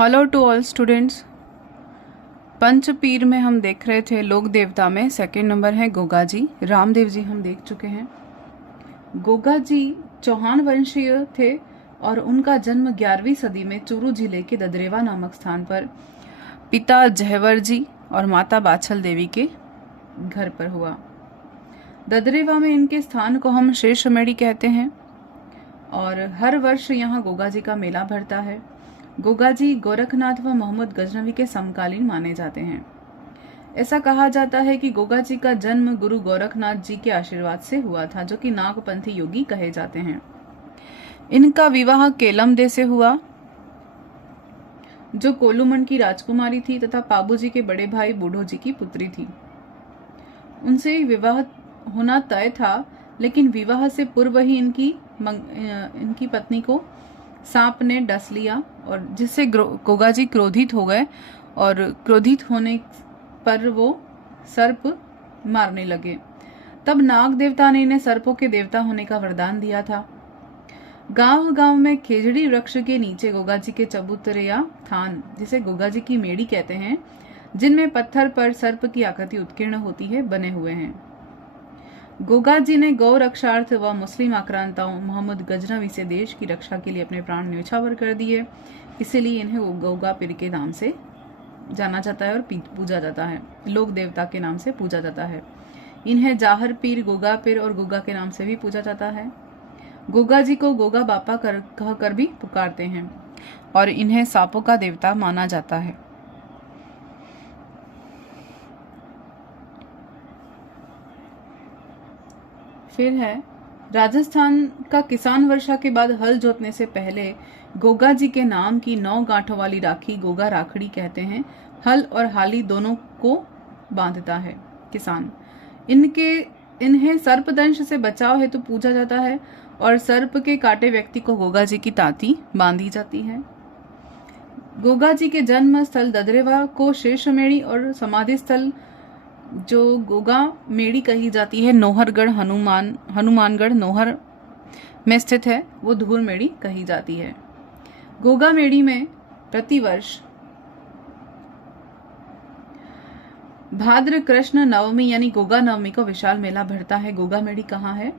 Hello to all students. Panchpir में हम देख रहे थे लोक देवता में सेकंड नंबर है गोगा जी। रामदेव जी हम देख चुके हैं। गोगा जी चौहान वंशीय थे और उनका जन्म 11वीं सदी में चूरू जिले के ददरेवा नामक स्थान पर पिता जहवर जी और माता बाछल देवी के घर पर हुआ। ददरेवा में इनके स्थान को हम शेषमेड़ी कहते हैं और हर वर्ष यहाँ गोगा जी का मेला भरता है। गोगा जी गोरखनाथ व मोहम्मद गजनवी के समकालीन माने जाते हैं। ऐसा कहा जाता है कि गोगा जी का जन्म गुरु गोरखनाथ जी के आशीर्वाद से हुआ था, जो कि नागपंथी योगी कहे जाते हैं। इनका विवाह केलमदे से हुआ, जो कोलुमन की राजकुमारी थी तथा पाबू जी के बड़े भाई बूढ़ो जी की पुत्री थी। उनसे विवाह होना तय था, लेकिन विवाह से पूर्व ही इनकी पत्नी को सांप ने डस लिया और जिससे गोगा जी क्रोधित हो गए और क्रोधित होने पर वो सर्प मारने लगे। तब नाग देवता ने इन्हें सर्पों के देवता होने का वरदान दिया था। गांव-गांव में खेजड़ी वृक्ष के नीचे गोगा जी के चबूतरे या थान, जिसे गोगा जी की मेड़ी कहते हैं, जिनमें पत्थर पर सर्प की आकृति उत्कीर्ण होती है, बने हुए हैं। गोगा जी ने गौ रक्षार्थ व मुस्लिम आक्रांताओं मोहम्मद गजनवी से देश की रक्षा के लिए अपने प्राण न्यौछावर कर दिए, इसीलिए इन्हें गोगा पीर के नाम से जाना जाता है और पूजा जाता है। लोक देवता के नाम से पूजा जाता है। इन्हें जाहर पीर, गोगा पीर और गोगा के नाम से भी पूजा जाता है। गोगा जी को गोगा बापा कहकर भी पुकारते हैं और इन्हें सांपों का देवता माना जाता है। फिर है राजस्थान का किसान वर्षा के बाद हल जोतने से पहले गोगा जी के नाम की 9 गांठों वाली राखी गोगा राखड़ी कहते हैं। हल और हाली दोनों को बांधता है किसान। इन्हें सर्पदंश से बचाव हेतु पूजा जाता है और सर्प के काटे व्यक्ति को गोगा जी की ताती बांधी जाती है। गोगा जी के जन्म स्थल ददरेवा को शेषमेड़ी और समाधि स्थल जो गोगा मेड़ी कही जाती है नोहरगढ़ हनुमानगढ़ नोहर में स्थित है, वो धूर मेड़ी कही जाती है। गोगा मेड़ी में प्रतिवर्ष भाद्र कृष्ण नवमी यानी गोगा नवमी को विशाल मेला भरता है। गोगा मेड़ी कहाँ है?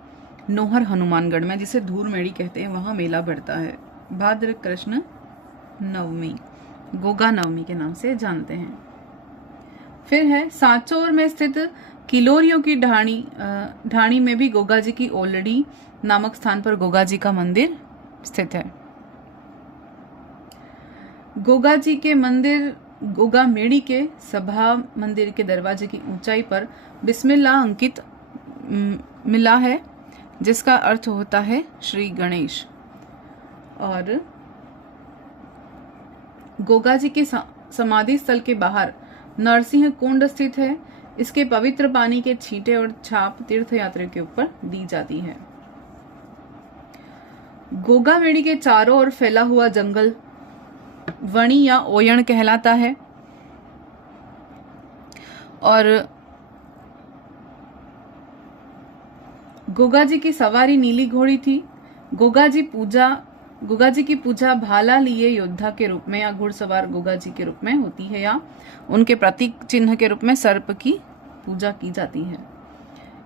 नोहर हनुमानगढ़ में, जिसे धूर मेड़ी कहते हैं, वहां मेला भरता है। भाद्र कृष्ण नवमी गोगा नवमी के नाम से जानते हैं। फिर है सांचौर में स्थित किलोरियों की ढाणी में भी गोगा जी की ओलड़ी नामक स्थान पर गोगा जी का मंदिर स्थित है। गोगा जी के मंदिर गोगा मेड़ी के सभा मंदिर के दरवाजे की ऊंचाई पर बिस्मिल्लाह अंकित मिला है, जिसका अर्थ होता है श्री गणेश। और गोगा जी के समाधि स्थल के बाहर नरसिंह कुंड स्थित है। इसके पवित्र पानी के छींटे और छाप तीर्थयात्रियों के ऊपर दी जाती है। गोगा मेड़ी के चारों ओर फैला हुआ जंगल वणी या ओयण कहलाता है और गोगा जी की सवारी नीली घोड़ी थी। गोगा जी की पूजा भाला लिए योद्धा के रूप में या घुड़सवार गोगा जी के रूप में होती है, या उनके प्रतीक चिन्ह के रूप में सर्प की पूजा की जाती है।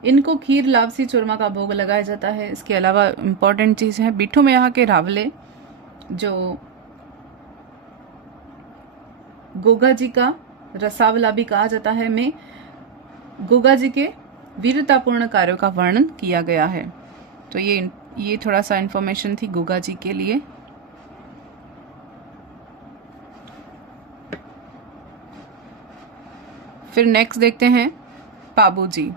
इनको खीर, लापसी, चूरमा का भोग लगाया जाता है। इसके अलावा इम्पोर्टेंट चीज है बिठू में यहाँ के रावले, जो गोगा जी का रसावला भी कहा जाता है, में गोगा जी के वीरतापूर्ण कार्यों का वर्णन किया गया है। तो ये थोड़ा सा इंफॉर्मेशन थी गोगा जी के लिए। फिर नेक्स्ट देखते हैं पाबू जी।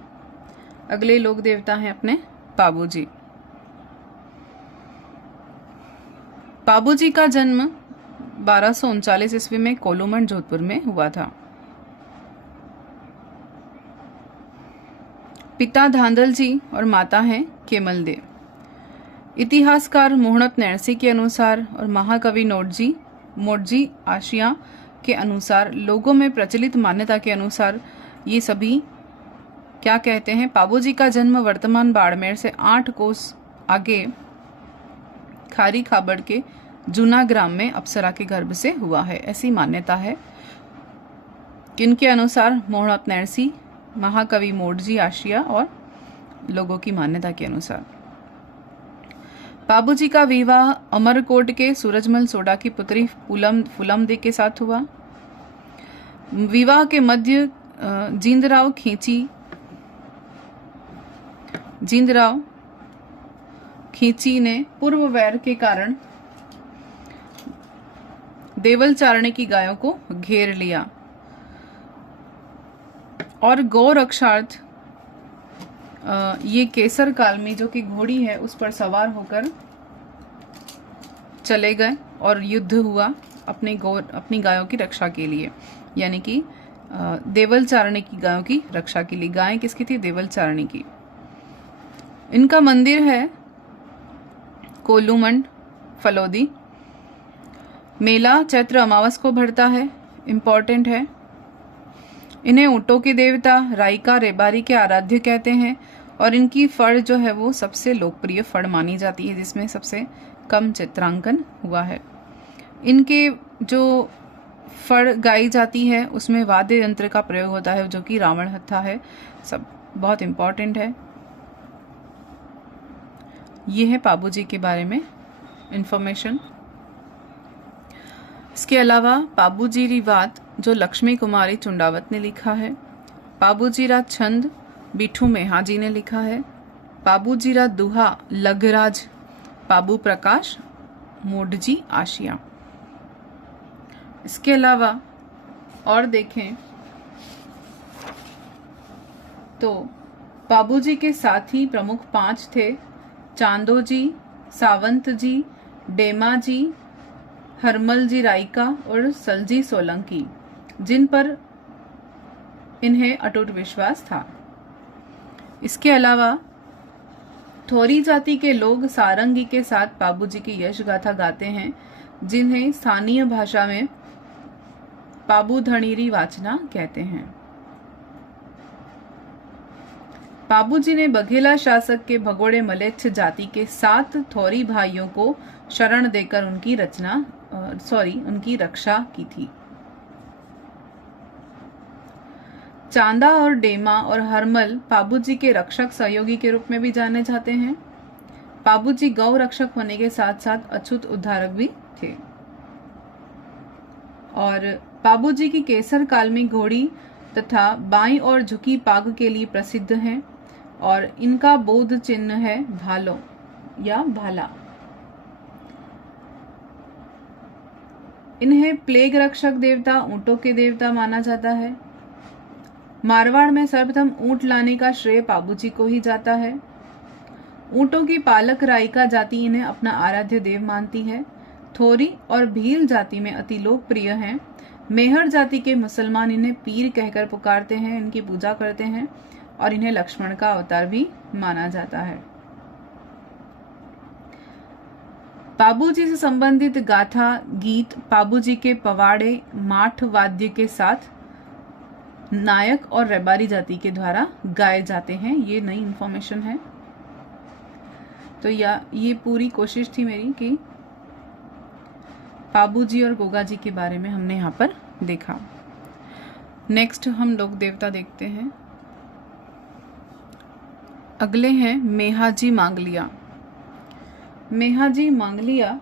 अगले लोक देवता हैं अपने पाबू जी। पाबू जी का जन्म 1239 ईस्वी में कोलुमन जोधपुर में हुआ था। पिता धांधल जी और माता हैं केमल। इतिहासकार मोहणत नैणसी के अनुसार और महाकवि मोटजी आशिया के अनुसार, लोगों में प्रचलित मान्यता के अनुसार ये सभी क्या कहते हैं, पाबू जी का जन्म वर्तमान बाड़मेर से 8 कोस आगे खारी खाबड़ के जूना ग्राम में अप्सरा के गर्भ से हुआ है, ऐसी मान्यता है। किनके अनुसार? मोहम्मद नरसी, महाकवि मोडजी आशिया और लोगों की मान्यता के अनुसार। बाबूजी का विवाह अमरकोट के सूरजमल सोडा की पुत्री फुलमदे के साथ हुआ। विवाह के मध्य जींदराव खींची ने पूर्व वैर के कारण देवल चारणे की गायों को घेर लिया और गौ रक्षार्थ ये केसर कालमी जो कि घोड़ी है उस पर सवार होकर चले गए और युद्ध हुआ अपनी गायों की रक्षा के लिए, यानी कि देवल चारणे की गायों की रक्षा के लिए। गायें किसकी थी? देवल चारणे की। इनका मंदिर है कोलूमंड फलोदी। मेला चैत्र अमावस को भरता है, इम्पोर्टेंट है। इन्हें ऊँटों के देवता राइका रेबारी के आराध्य कहते हैं और इनकी फड़ जो है वो सबसे लोकप्रिय फड़ मानी जाती है, जिसमें सबसे कम चित्रांकन हुआ है। इनके जो फड़ गाई जाती है उसमें वाद्य यंत्र का प्रयोग होता है जो कि रावण हत्था है। सब बहुत इम्पोर्टेंट है। ये है पाबूजी के बारे में इंफॉर्मेशन। इसके अलावा पाबूजी रिवात जो लक्ष्मी कुमारी चुंडावत ने लिखा है। पाबूजीरा छंद बिठू मेहाजी ने लिखा है। पाबूजीरा दुहा लघराज पाबू प्रकाश मोडजी आशिया। इसके अलावा और देखें तो पाबूजी के साथी प्रमुख 5 थे: चांदो जी, सावंत जी, डेमा जी, हरमल जी राइका और सलजी सोलंकी, जिन पर इन्हें अटूट विश्वास था। इसके अलावा थोरी जाति के लोग सारंगी के साथ पाबूजी की यश गाथा गाते हैं, जिन्हें स्थानीय भाषा में पाबू धणीरी वाचना कहते हैं। पाबूजी ने बघेला शासक के भगोड़े मलेच्छ जाति के 7 थोरी भाइयों को शरण देकर उनकी रक्षा की थी। चांदा और डेमा और हरमल पाबूजी के रक्षक सहयोगी के रूप में भी जाने जाते हैं। पाबूजी गौ रक्षक होने के साथ साथ अछूत उद्धारक भी थे और पाबूजी की केसर कालमी घोड़ी तथा बाईं और झुकी पाग के लिए प्रसिद्ध हैं और इनका बौद्ध चिन्ह है भालो या भाला। इन्हें प्लेग रक्षक देवता, ऊंटों के देवता माना जाता है। मारवाड़ में सर्वप्रथम ऊंट लाने का श्रेय पाबूजी को ही जाता है। ऊंटों की पालक राइका जाति इन्हें अपना आराध्य देव मानती है। थोरी और भील जाति में अति लोकप्रिय हैं। मेहर जाति के मुसलमान इन्हें पीर कहकर पुकारते हैं, इनकी पूजा करते हैं और इन्हें लक्ष्मण का अवतार भी माना जाता है। पाबूजी से संबंधित गाथा गीत पाबूजी के पवाड़े माठ वाद्य के साथ नायक और रेबारी जाति के द्वारा गाए जाते हैं। ये नई इंफॉर्मेशन है। तो ये पूरी कोशिश थी मेरी कि पाबूजी और गोगाजी के बारे में हमने यहाँ पर देखा। नेक्स्ट हम लोग देवता देखते हैं। अगले हैं मेहाजी मांगलिया। मेहाजी मांगलिया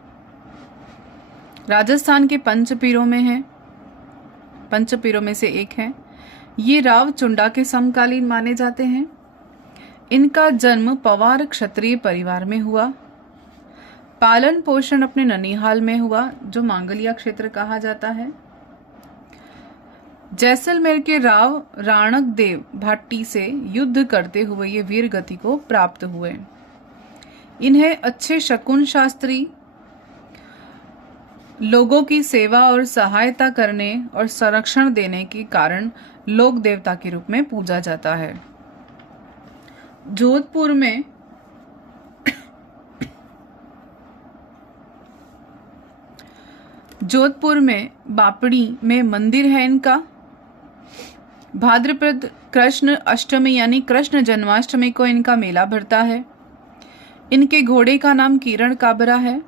राजस्थान के पंचपीरों में है, पंचपीरों में से एक है। ये राव चुंडा के समकालीन माने जाते हैं। इनका जन्म पवार क्षत्रिय परिवार में हुआ। पालन पोषण अपने ननिहाल में हुआ जो मांगलिया क्षेत्र कहा जाता है। जैसलमेर के राव राणक देव भाटी से युद्ध करते हुए ये वीर गति को प्राप्त हुए। इन्हें अच्छे शकुन शास्त्री, लोगों की सेवा और सहायता करने और संरक्षण देने के कारण लोक देवता के रूप में पूजा जाता है। जोधपुर में बापड़ी में मंदिर है इनका। भाद्रपद कृष्ण अष्टमी यानी कृष्ण जन्माष्टमी को इनका मेला भरता है। इनके घोड़े का नाम किरण काबरा है।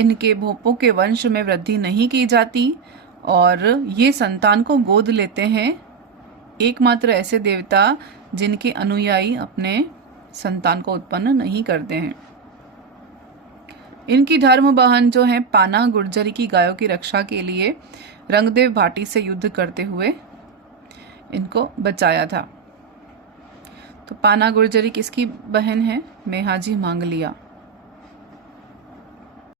इनके भोपों के वंश में वृद्धि नहीं की जाती और ये संतान को गोद लेते हैं, एकमात्र ऐसे देवता जिनके अनुयायी अपने संतान को उत्पन्न नहीं करते हैं। इनकी धर्म बहन जो है पाना गुर्जरी की गायों की रक्षा के लिए रंगदेव भाटी से युद्ध करते हुए इनको बचाया था। तो पाना गुर्जरी किसकी बहन है? मेहाजी मांगलिया।